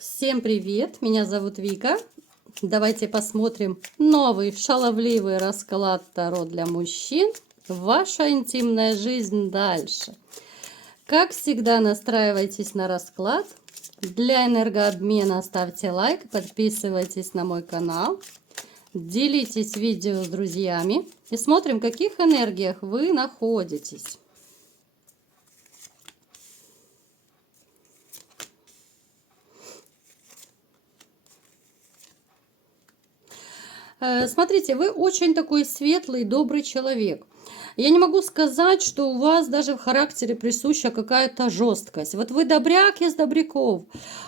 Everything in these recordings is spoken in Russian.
Всем привет! Меня зовут Вика. Давайте посмотрим новый шаловливый расклад Таро для мужчин. Ваша интимная жизнь дальше. Как всегда, настраивайтесь на расклад. Для энергообмена ставьте лайк, подписывайтесь на мой канал. Делитесь видео с друзьями. И смотрим, в каких энергиях вы находитесь. Смотрите, вы очень такой светлый, добрый человек. Я не могу сказать, что у вас даже в характере присуща какая-то жесткость. Вот вы добряк из добряков.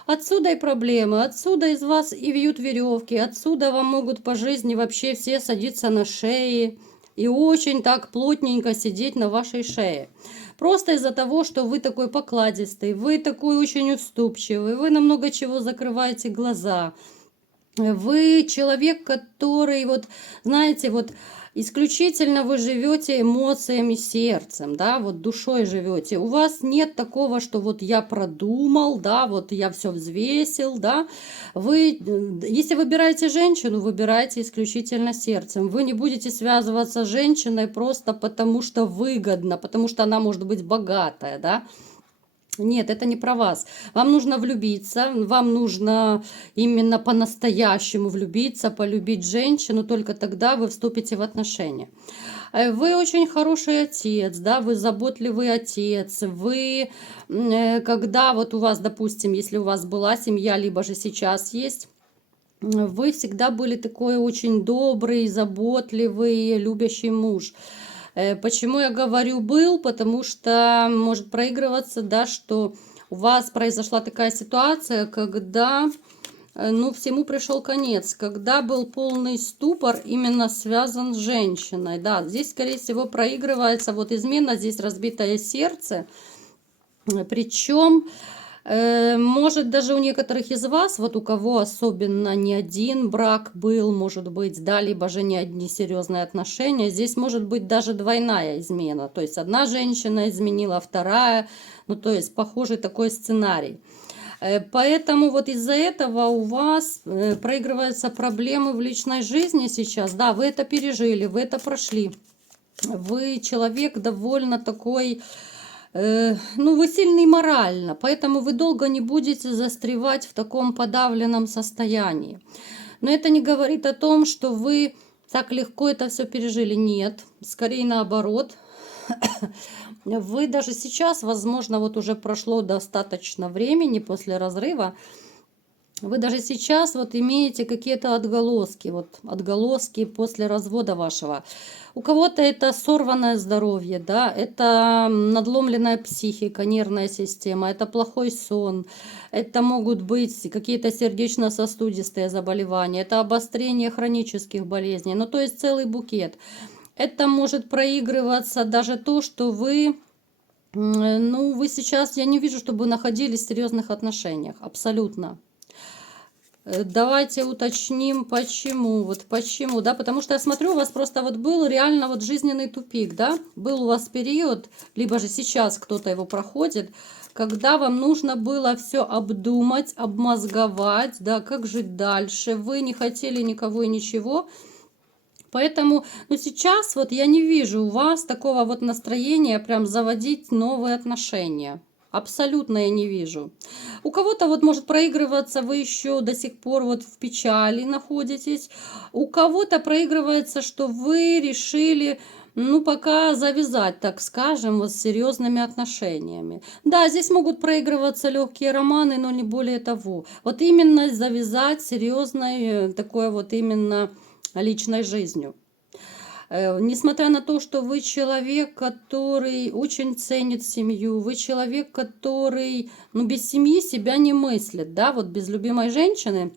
Отсюда и проблемы, отсюда из вас и вьют веревки, отсюда вам могут по жизни вообще все садиться на шее и очень так плотненько сидеть на вашей шее. Просто из-за того, что вы такой покладистый, вы такой очень уступчивый, вы на много чего закрываете глаза. Вы человек, который, вот, знаете, вот исключительно вы живете эмоциями, сердцем, да, вот душой живете. У вас нет такого, что вот я продумал, да, вот я все взвесил, да. Вы, если выбираете женщину, выбирайте исключительно сердцем. Вы не будете связываться с женщиной просто потому, что выгодно, потому что она может быть богатая, да. Нет, это не про вас. Вам нужно влюбиться, вам нужно именно по-настоящему влюбиться, полюбить женщину, только тогда вы вступите в отношения. Вы очень хороший отец, да, вы заботливый отец, вы, когда вот у вас, допустим, если у вас была семья, либо же сейчас есть, вы всегда были такой очень добрый, заботливый, любящий муж. Почему я говорю был? Потому что может проигрываться, да, что у вас произошла такая ситуация, когда, ну, всему пришел конец, когда был полный ступор, именно связан с женщиной. Да, здесь, скорее всего, проигрывается вот измена, здесь разбитое сердце. Причем, может, даже у некоторых из вас, вот у кого особенно не один брак был, может быть, да, либо же не одни серьезные отношения, здесь может быть даже двойная измена. То есть одна женщина изменила, вторая, ну, то есть похожий такой сценарий. Поэтому вот из-за этого у вас проигрываются проблемы в личной жизни сейчас. Да, вы это пережили, вы это прошли. Вы человек довольно такой... Ну, вы сильный морально, поэтому вы долго не будете застревать в таком подавленном состоянии. Но это не говорит о том, что вы так легко это все пережили. Нет, скорее наоборот. Вы даже сейчас, возможно, вот уже прошло достаточно времени после разрыва, вы даже сейчас вот имеете какие-то отголоски, вот отголоски после развода вашего. У кого-то это сорванное здоровье, да, это надломленная психика, нервная система, это плохой сон, это могут быть какие-то сердечно-сосудистые заболевания, это обострение хронических болезней, ну то есть целый букет. Это может проигрываться даже то, что вы, ну вы сейчас, я не вижу, чтобы вы находились в серьезных отношениях, абсолютно. Давайте уточним, почему. Вот почему, да, потому что я смотрю, у вас просто вот был реально вот жизненный тупик, да, был у вас период, либо же сейчас кто-то его проходит, когда вам нужно было все обдумать, обмозговать, да, как жить дальше, вы не хотели никого и ничего, поэтому, ну, сейчас вот я не вижу у вас такого вот настроения прям заводить новые отношения. Абсолютно я не вижу. У кого-то вот может проигрываться, вы еще до сих пор вот в печали находитесь. У кого-то проигрывается, что вы решили, ну, пока завязать, так скажем, вот с серьезными отношениями. Да, здесь могут проигрываться легкие романы, но не более того. Вот именно завязать серьезной, такой вот именно личной жизнью. Несмотря на то, что вы человек, который очень ценит семью, вы человек, который, ну, без семьи себя не мыслит, да, вот без любимой женщины.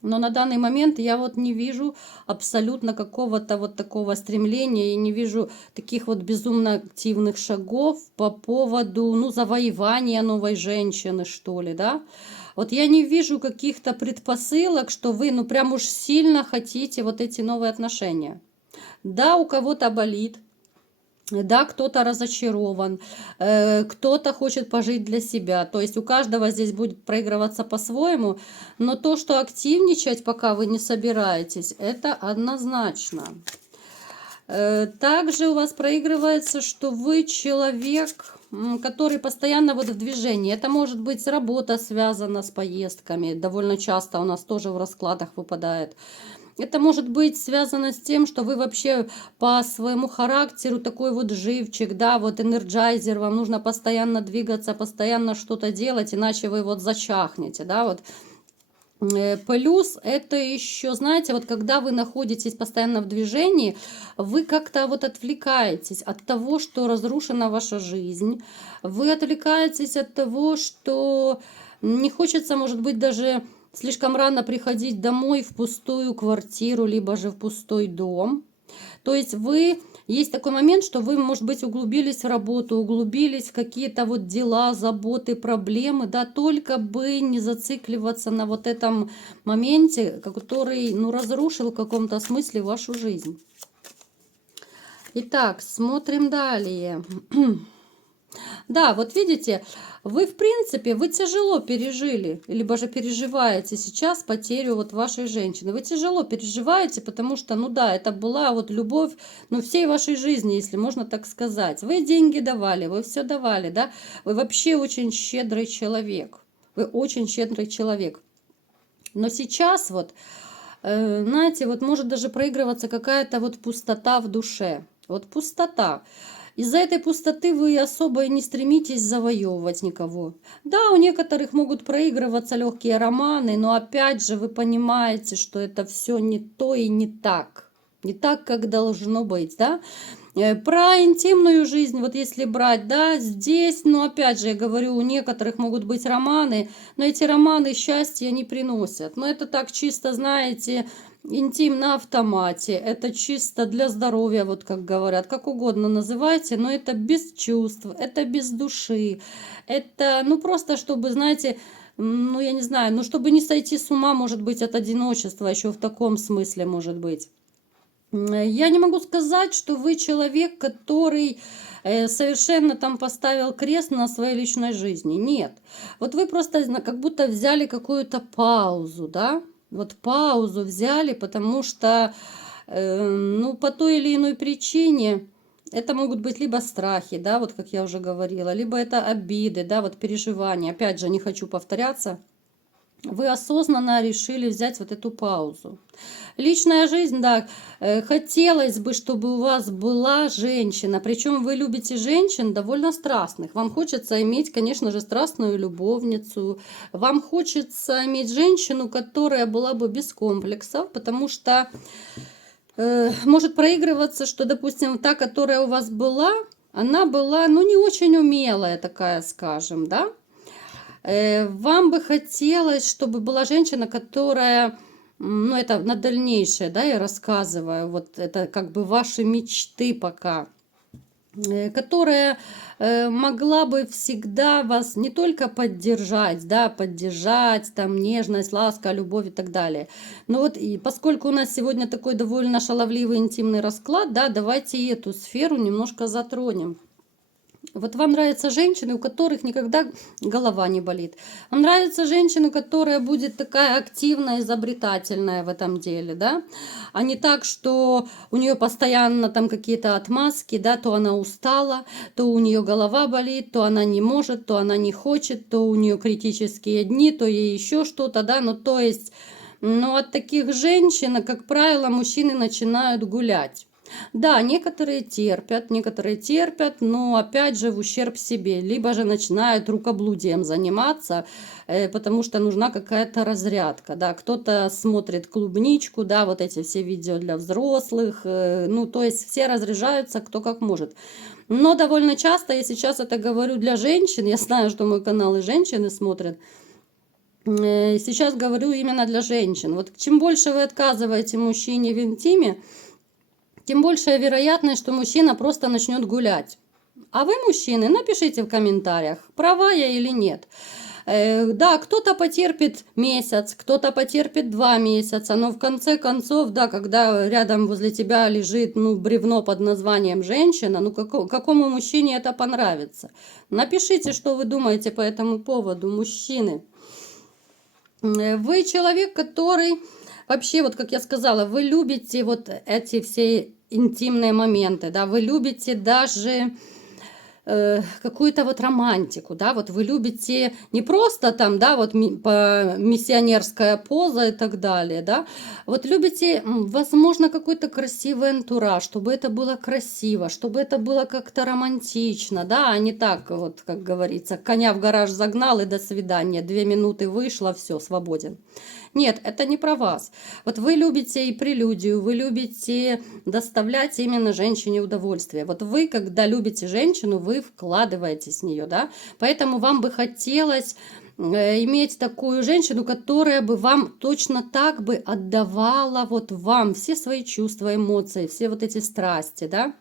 Но на данный момент я вот не вижу абсолютно какого-то вот такого стремления, и не вижу таких вот безумно активных шагов по поводу, ну, завоевания новой женщины, что ли, да. Вот я не вижу каких-то предпосылок, что вы, ну, прям уж сильно хотите вот эти новые отношения. Да, у кого-то болит, Да, кто-то разочарован, кто-то хочет пожить для себя. То есть у каждого здесь будет проигрываться по-своему, но то, что активничать, пока вы не собираетесь, это однозначно. Также у вас проигрывается, что вы человек, который постоянно вот в движении. Это может быть работа связана с поездками. Довольно часто у нас тоже в раскладах выпадает. Это может быть связано с тем, что вы вообще по своему характеру такой вот живчик, да, вот энерджайзер, вам нужно постоянно двигаться, постоянно что-то делать, иначе вы вот зачахнете, да, вот. Плюс это еще, знаете, вот когда вы находитесь постоянно в движении, вы как-то вот отвлекаетесь от того, что разрушена ваша жизнь, вы отвлекаетесь от того, что не хочется, может быть, даже слишком рано приходить домой в пустую квартиру, либо же в пустой дом. То есть есть такой момент, что вы, может быть, углубились в работу, углубились в какие-то вот дела, заботы, проблемы, да, только бы не зацикливаться на вот этом моменте, который, ну, разрушил в каком-то смысле вашу жизнь. Итак, смотрим далее. Да, вот видите, вы, в принципе, вы тяжело пережили, либо же переживаете сейчас потерю вот вашей женщины. Вы тяжело переживаете, потому что, ну да, это была вот любовь, ну, всей вашей жизни, если можно так сказать. Вы деньги давали, вы все давали, да, вы вообще очень щедрый человек. Вы очень щедрый человек. Но сейчас вот, знаете, вот может даже проигрываться какая-то вот пустота в душе. Вот пустота. Из-за этой пустоты вы особо и не стремитесь завоевывать никого. Да, у некоторых могут проигрываться легкие романы, но опять же вы понимаете, что это все не то и не так. Не так, как должно быть, да? Про интимную жизнь, вот если брать, да, здесь, ну, опять же, я говорю, у некоторых могут быть романы, но эти романы счастья не приносят. Но это так чисто, знаете, интим на автомате, это чисто для здоровья, вот как говорят, как угодно называйте, но это без чувств, это без души, это, ну, просто чтобы, знаете, ну, я не знаю, ну, чтобы не сойти с ума, может быть, от одиночества, еще в таком смысле, может быть. Я не могу сказать, что вы человек, который совершенно там поставил крест на своей личной жизни. Нет. Вот вы просто как будто взяли какую-то паузу, да? Вот паузу взяли, потому что, ну, по той или иной причине это могут быть либо страхи, да, вот как я уже говорила, либо это обиды, да, вот переживания. Опять же, не хочу повторяться. Вы осознанно решили взять вот эту паузу. Личная жизнь, да, хотелось бы, чтобы у вас была женщина, причем вы любите женщин довольно страстных. Вам хочется иметь, конечно же, страстную любовницу, вам хочется иметь женщину, которая была бы без комплексов, потому что может проигрываться, что, допустим, та, которая у вас была, она была, ну, не очень умелая такая, скажем, да. Вам бы хотелось, чтобы была женщина, которая, ну, это на дальнейшее, да, я рассказываю, вот это как бы ваши мечты пока, которая могла бы всегда вас не только поддержать, да, поддержать, там, нежность, ласка, любовь и так далее. Но вот и поскольку у нас сегодня такой довольно шаловливый интимный расклад, да, давайте и эту сферу немножко затронем. Вот вам нравятся женщины, у которых никогда голова не болит. Вам нравятся женщины, которая будет такая активная, изобретательная в этом деле, да? А не так, что у нее постоянно там какие-то отмазки, да, то она устала, то у нее голова болит, то она не может, то она не хочет, то у нее критические дни, то ей еще что-то, да, ну то есть, ну от таких женщин, как правило, мужчины начинают гулять. Да, некоторые терпят, но опять же в ущерб себе, либо же начинают рукоблудием заниматься, потому что нужна какая-то разрядка, да, кто-то смотрит клубничку, да, вот эти все видео для взрослых, ну, то есть все разряжаются, кто как может. Но довольно часто, я сейчас это говорю для женщин, я знаю, что мой канал и женщины смотрят, сейчас говорю именно для женщин. Вот чем больше вы отказываете мужчине в интиме, тем большая вероятность, что мужчина просто начнет гулять. А вы, мужчины, напишите в комментариях, права я или нет. Да, кто-то потерпит месяц, кто-то потерпит 2 месяца, но в конце концов, да, когда рядом возле тебя лежит, ну, бревно под названием женщина, ну, какому мужчине это понравится? Напишите, что вы думаете по этому поводу, мужчины. Вы человек, который вообще, вот как я сказала, вы любите вот эти все интимные моменты, да, вы любите даже какую-то вот романтику, да, вот вы любите не просто там, да, вот миссионерская поза и так далее, да, вот любите, возможно, какой-то красивый антураж, чтобы это было красиво, чтобы это было как-то романтично, да, а не так вот, как говорится, коня в гараж загнал и до свидания, 2 минуты вышло, все, свободен. Нет, это не про вас. Вот вы любите и прелюдию, вы любите доставлять именно женщине удовольствие. Вот вы, когда любите женщину, вы вкладываетесь в нее, да? Поэтому вам бы хотелось иметь такую женщину, которая бы вам точно так бы отдавала вот вам все свои чувства, эмоции, все вот эти страсти, да?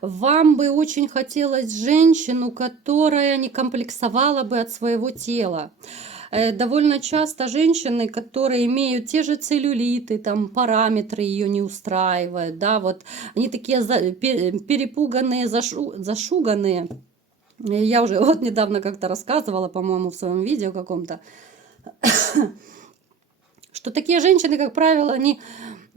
Вам бы очень хотелось женщину, которая не комплексовала бы от своего тела. Довольно часто женщины, которые имеют те же целлюлиты, там параметры ее не устраивают, да, вот они такие перепуганные, зашуганные. Я уже вот недавно как-то рассказывала, по-моему, в своем видео каком-то, что такие женщины, как правило, они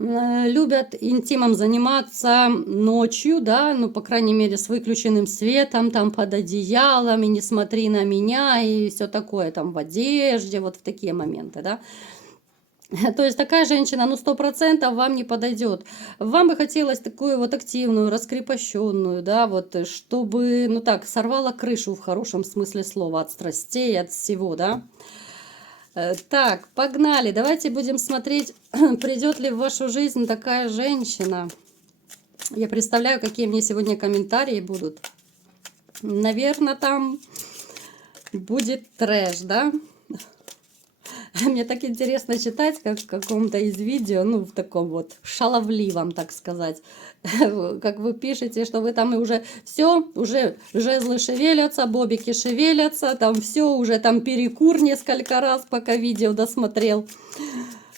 любят интимом заниматься ночью, да, ну, по крайней мере, с выключенным светом, там, под одеялом, и не смотри на меня, и все такое, там, в одежде, вот в такие моменты, да. То есть такая женщина, ну, 100% вам не подойдет. Вам бы хотелось такую вот активную, раскрепощенную, да, вот, чтобы, ну, так, сорвала крышу в хорошем смысле слова, от страстей, от всего, да. Так, погнали. Давайте будем смотреть, придет ли в вашу жизнь такая женщина. Я представляю, какие мне сегодня комментарии будут. Наверное, там будет трэш, да? Мне так интересно читать, как в каком-то из видео, ну, в таком вот шаловливом, так сказать. Как вы пишете, что вы там и уже все, уже жезлы шевелятся, бобики шевелятся, там все, уже там перекур несколько раз, пока видео досмотрел.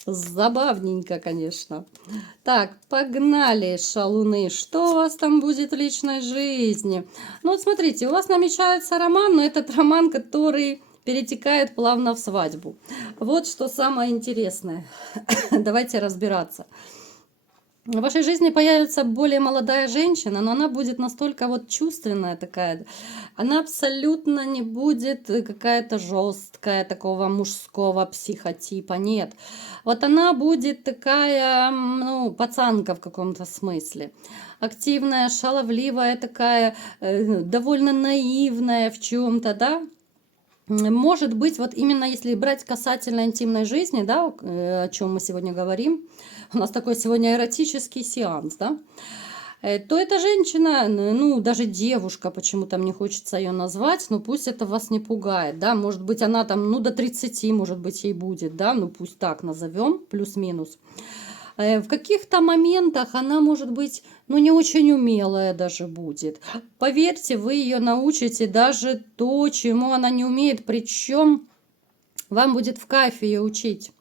Забавненько, конечно. Так, погнали, шалуны. Что у вас там будет в личной жизни? Ну, вот смотрите, у вас намечается роман, но этот роман, который перетекает плавно в свадьбу. Вот что самое интересное. Давайте разбираться. В вашей жизни появится более молодая женщина, но она будет настолько вот чувственная такая. Она абсолютно не будет какая-то жесткая, такого мужского психотипа. Нет. Вот она будет такая, ну, пацанка в каком-то смысле. Активная, шаловливая такая, довольно наивная в чем-то, да. Может быть, вот именно если брать касательно интимной жизни, да, о чем мы сегодня говорим, у нас такой сегодня эротический сеанс, да, то эта женщина, ну, даже девушка, почему-то мне хочется ее назвать, но пусть это вас не пугает, да, может быть, она там, ну, до 30, может быть, ей будет, да, ну, пусть так назовем, плюс-минус. В каких-то моментах она может быть, ну, не очень умелая даже будет. Поверьте, вы ее научите даже то, чему она не умеет, причем вам будет в кайф ее учить.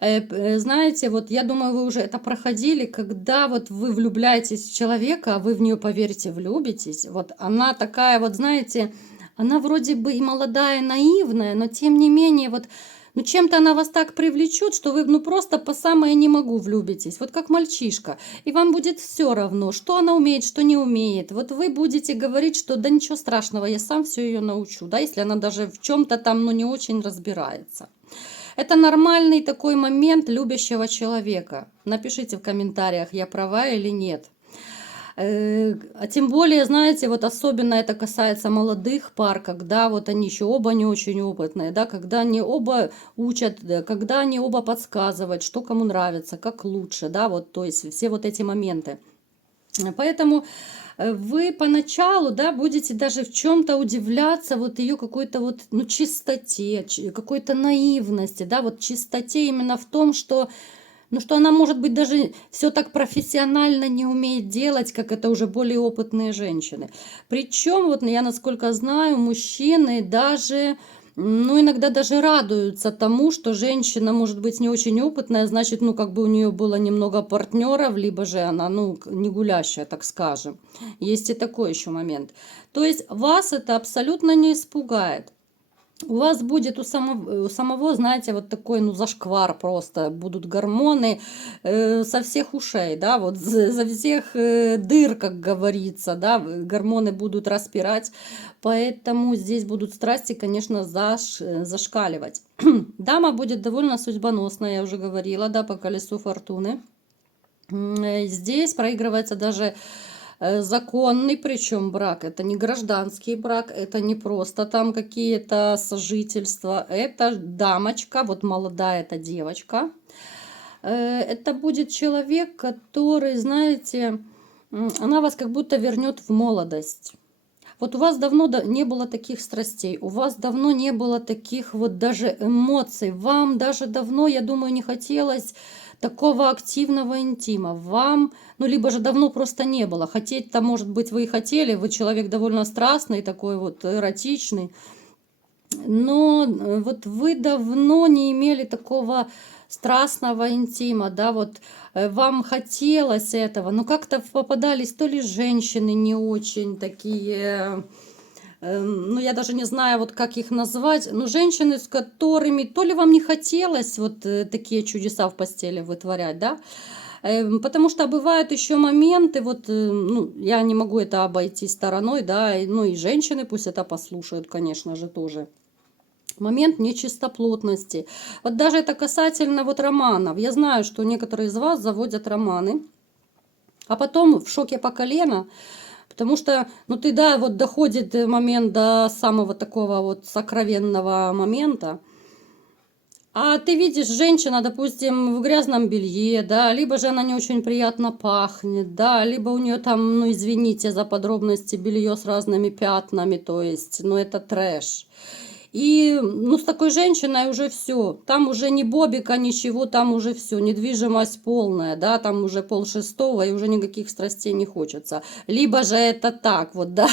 Знаете, вот я думаю, вы уже это проходили, когда вот вы влюбляетесь в человека, а вы в нее, поверьте, влюбитесь. Вот она такая вот, знаете, она вроде бы и молодая, и наивная, но тем не менее вот, ну чем-то она вас так привлечет, что вы, ну просто по самое не могу влюбитесь. Вот как мальчишка. И вам будет все равно, что она умеет, что не умеет. Вот вы будете говорить, что да ничего страшного, я сам все ее научу, да, если она даже в чем-то там, ну не очень разбирается. Это нормальный такой момент любящего человека. Напишите в комментариях, я права или нет. А тем более, знаете, вот особенно это касается молодых пар, когда вот они еще оба не очень опытные, да, когда они оба учат, когда они оба подсказывают, что кому нравится, как лучше, да, вот, то есть все вот эти моменты. Поэтому вы поначалу, да, будете даже в чем-то удивляться вот ее какой-то вот, ну, чистоте, какой-то наивности, да, вот чистоте именно в том, что, ну, что она, может быть, даже все так профессионально не умеет делать, как это уже более опытные женщины. Причем, вот я насколько знаю, мужчины даже Ну, иногда даже радуются тому, что женщина может быть не очень опытная, значит, ну, как бы у нее было немного партнеров, либо же она, ну, не гулящая, так скажем. Есть и такой еще момент. То есть вас это абсолютно не испугает. У вас будет у самого, знаете, вот такой, ну, зашквар просто. Будут гормоны со всех ушей, да, вот за всех дыр, как говорится, да, гормоны будут распирать. Поэтому здесь будут страсти, конечно, зашкаливать. Дама будет довольно судьбоносная, я уже говорила, да, по колесу фортуны. Здесь проигрывается даже законный, причем брак. Это не гражданский брак, это не просто там какие-то сожительства. Это дамочка, вот молодая эта девочка. Это будет человек, который, знаете, она вас как будто вернет в молодость. Вот у вас давно не было таких страстей, у вас давно не было таких вот даже эмоций, вам даже давно, я думаю, не хотелось такого активного интима. Вам, ну, либо же давно просто не было. Хотеть-то, может быть, вы и хотели, вы человек довольно страстный, такой вот эротичный, но вот вы давно не имели такого страстного интима, да, вот вам хотелось этого, но как-то попадались то ли женщины не очень такие, ну, я даже не знаю, вот как их назвать, но женщины, с которыми то ли вам не хотелось вот такие чудеса в постели вытворять, да, потому что бывают еще моменты, вот, ну, я не могу это обойти стороной, да, ну, и женщины пусть это послушают, конечно же, тоже. Момент нечистоплотности. Вот даже это касательно вот романов. Я знаю, что некоторые из вас заводят романы, а потом в шоке по колено, потому что, ну ты, да, вот доходит момент до самого такого вот сокровенного момента, а ты видишь, женщина, допустим, в грязном белье, да, либо же она не очень приятно пахнет, да, либо у нее там, ну извините за подробности, белье с разными пятнами, то есть, ну это трэш. И, ну, с такой женщиной уже все. Там уже ни бобика, ничего, там уже все. Недвижимость полная, да, там уже 5:30, и уже никаких страстей не хочется. Либо же это так вот, да.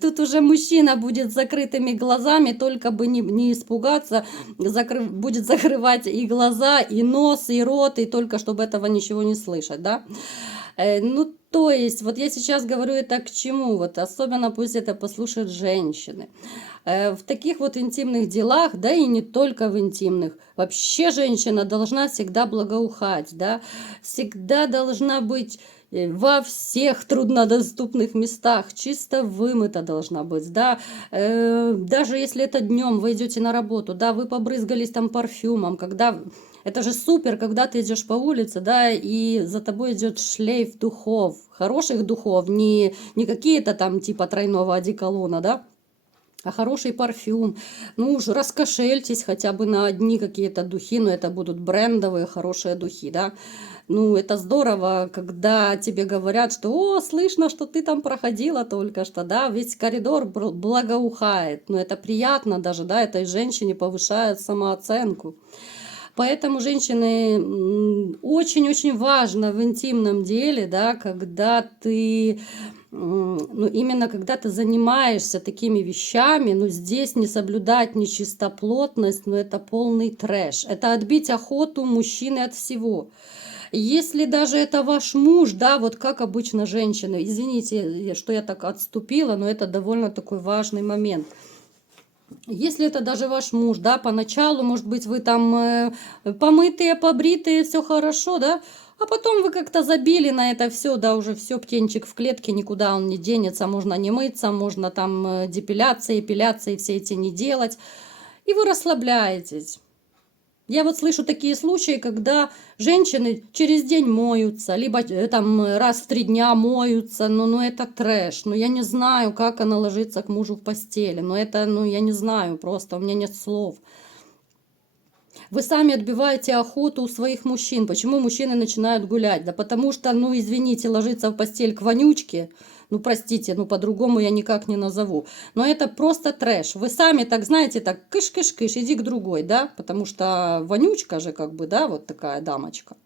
Тут уже мужчина будет с закрытыми глазами, только бы не испугаться, будет закрывать и глаза, и нос, и рот, и только чтобы этого ничего не слышать, да. Ну, то есть, вот я сейчас говорю это к чему, вот особенно пусть это послушают женщины. В таких вот интимных делах, да и не только в интимных, вообще женщина должна всегда благоухать, да, всегда должна быть во всех труднодоступных местах, чисто вымыта должна быть, да, даже если это днем вы идете на работу, да, вы побрызгались там парфюмом, когда, это же супер, когда ты идешь по улице, да, и за тобой идет шлейф духов, хороших духов, не какие-то там типа тройного одеколона, да, а хороший парфюм. Ну уж раскошельтесь хотя бы на одни какие-то духи, но это будут брендовые хорошие духи, да. Ну, это здорово, когда тебе говорят, что «О, слышно, что ты там проходила только что», да, весь коридор благоухает. Но это приятно даже, да, этой женщине повышает самооценку. Поэтому женщины очень-очень важно в интимном деле, да, когда ты, ну, именно когда ты занимаешься такими вещами, ну, здесь не соблюдать нечистоплотность, но это полный трэш. Это отбить охоту мужчины от всего. Если даже это ваш муж, да, вот как обычно женщины, извините, что я так отступила, но это довольно такой важный момент. Если это даже ваш муж, да, поначалу, может быть, вы там помытые, побритые, все хорошо, да, а потом вы как-то забили на это все, да, уже все, птенчик в клетке, никуда он не денется, можно не мыться, можно там депиляции, эпиляции все эти не делать, и вы расслабляетесь. Я вот слышу такие случаи, когда женщины через день моются, либо там раз в 3 дня моются, ну это трэш, ну я не знаю, как она ложится к мужу в постели, но это, ну я не знаю, просто у меня нет слов. Вы сами отбиваете охоту у своих мужчин. Почему мужчины начинают гулять? Да потому что, ну извините, ложиться в постель к вонючке, ну простите, ну по-другому я никак не назову. Но это просто трэш. Вы сами так, знаете, так кыш-кыш-кыш, иди к другой, да? Потому что вонючка же как бы, да, вот такая дамочка.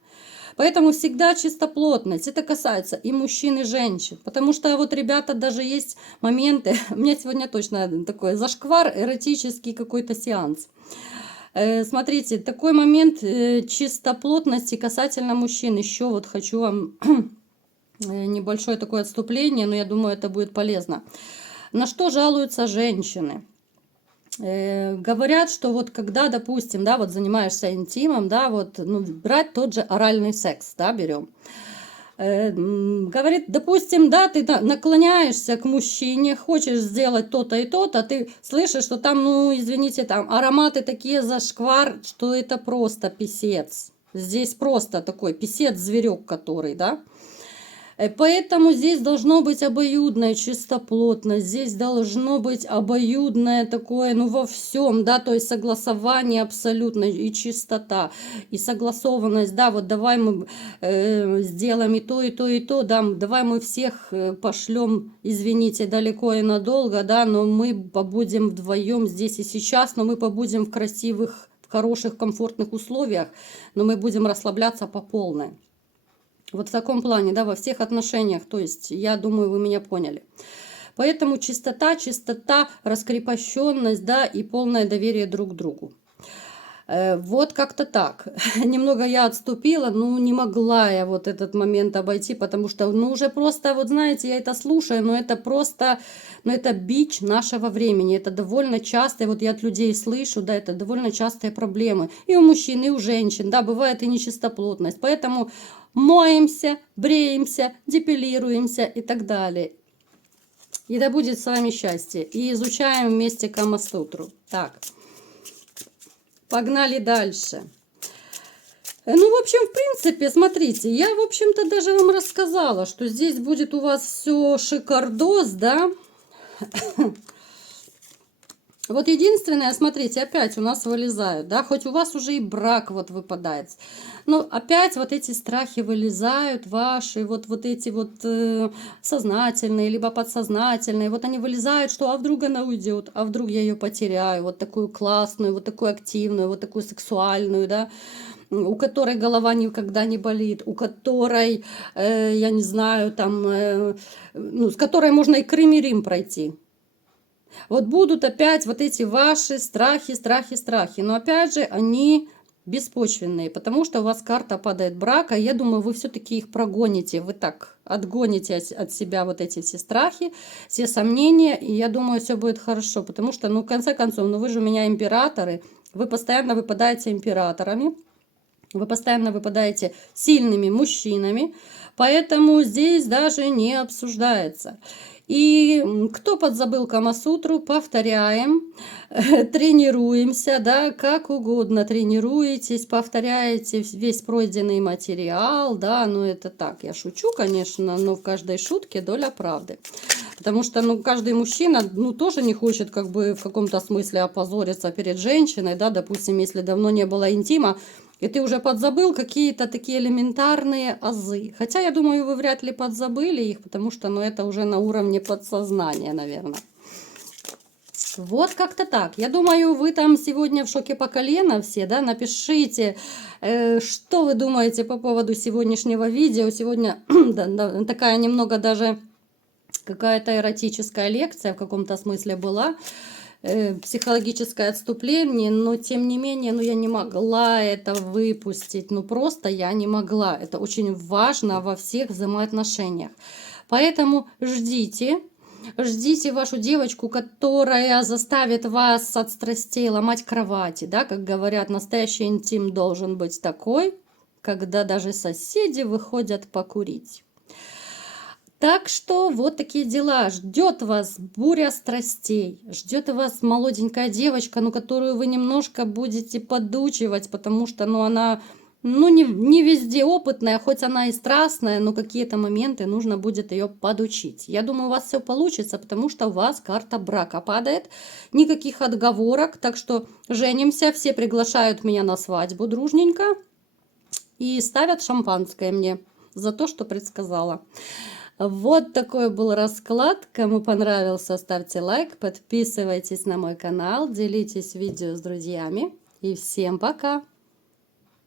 Поэтому всегда чистоплотность. Это касается и мужчин, и женщин. Потому что вот, ребята, даже есть моменты, у меня сегодня точно такой зашквар, эротический какой-то сеанс. Смотрите, такой момент чистоплотности касательно мужчин. Еще вот хочу вам небольшое такое отступление, но я думаю, это будет полезно. На что жалуются женщины? Говорят, что вот когда, допустим, да, вот занимаешься интимом, да, вот, ну, брать тот же оральный секс, да, берем. Говорит, допустим, да, ты наклоняешься к мужчине, хочешь сделать то-то и то-то, ты слышишь, что там, ну, извините, там ароматы такие зашквар, что это просто писец. Здесь просто такой писец-зверек, который, да. Поэтому здесь должно быть обоюдная чистоплотность, здесь должно быть обоюдное такое, ну, во всем, да, то есть согласование абсолютно, и чистота, и согласованность, да, вот давай мы сделаем и то, и то, и то, да, давай мы всех пошлем, извините, далеко и надолго, да, но мы побудем вдвоем здесь и сейчас, но мы побудем в красивых, в хороших, комфортных условиях, но мы будем расслабляться по полной. Вот в таком плане, да, во всех отношениях. То есть, я думаю, вы меня поняли. Поэтому чистота, раскрепощенность, да, и полное доверие друг к другу. Вот как-то так. Немного я отступила, ну не могла я вот этот момент обойти, потому что, ну уже просто, вот знаете, я это слушаю, но это просто, ну это бич нашего времени, это довольно часто, вот я от людей слышу, да, это довольно частые проблемы и у мужчин, и у женщин, да, бывает и нечистоплотность, поэтому моемся, бреемся, депилируемся и так далее. И да будет с вами счастье. И изучаем вместе Камасутру. Так. Погнали дальше. Ну, в общем, в принципе, смотрите, я, в общем-то, даже вам рассказала, что здесь будет у вас все шикардос, да. Вот единственное, смотрите, опять у нас вылезают, да, хоть у вас уже и брак вот выпадает. Но опять вот эти страхи вылезают ваши, вот эти вот сознательные, либо подсознательные. Вот они вылезают, что а вдруг она уйдет, а вдруг я ее потеряю. Вот такую классную, вот такую активную, вот такую сексуальную, да, у которой голова никогда не болит, у которой, я не знаю, там, ну, с которой можно и Крым, и Рим пройти. Вот будут опять вот эти ваши страхи, страхи, страхи. Но опять же, они беспочвенные, потому что у вас карта падает брака. Я думаю, вы все-таки их прогоните. Вы так отгоните от себя вот эти все страхи, все сомнения. И я думаю, все будет хорошо. Потому что, ну, в конце концов, ну вы же у меня императоры. Вы постоянно выпадаете императорами. Вы постоянно выпадаете сильными мужчинами. Поэтому здесь даже не обсуждается. И кто подзабыл Камасутру, повторяем, тренируемся, да, как угодно тренируетесь, повторяете весь пройденный материал, да, ну это так, я шучу, конечно, но в каждой шутке доля правды. Потому что, ну, каждый мужчина, ну, тоже не хочет, как бы, в каком-то смысле опозориться перед женщиной, да, допустим, если давно не было интима, и ты уже подзабыл какие-то такие элементарные азы. Хотя, я думаю, вы вряд ли подзабыли их, потому что, ну, это уже на уровне подсознания, наверное. Вот как-то так. Я думаю, вы там сегодня в шоке по колено все, да? Напишите, что вы думаете по поводу сегодняшнего видео. Сегодня да, такая немного даже какая-то эротическая лекция в каком-то смысле была. Психологическое отступление, но тем не менее, ну я не могла это выпустить, ну просто я не могла. Это очень важно во всех взаимоотношениях. Поэтому ждите вашу девочку, которая заставит вас от страстей ломать кровати, да, как говорят, настоящий интим должен быть такой, когда даже соседи выходят покурить. Так что вот такие дела. Ждет вас буря страстей. Ждет вас молоденькая девочка, ну, которую вы немножко будете подучивать, потому что, ну, она, ну, не везде опытная, хоть она и страстная, но какие-то моменты нужно будет ее подучить. Я думаю, у вас все получится, потому что у вас карта брака падает. Никаких отговорок, так что женимся. Все приглашают меня на свадьбу дружненько и ставят шампанское мне за то, что предсказала. Вот такой был расклад. Кому понравился, ставьте лайк, подписывайтесь на мой канал, делитесь видео с друзьями. И всем пока!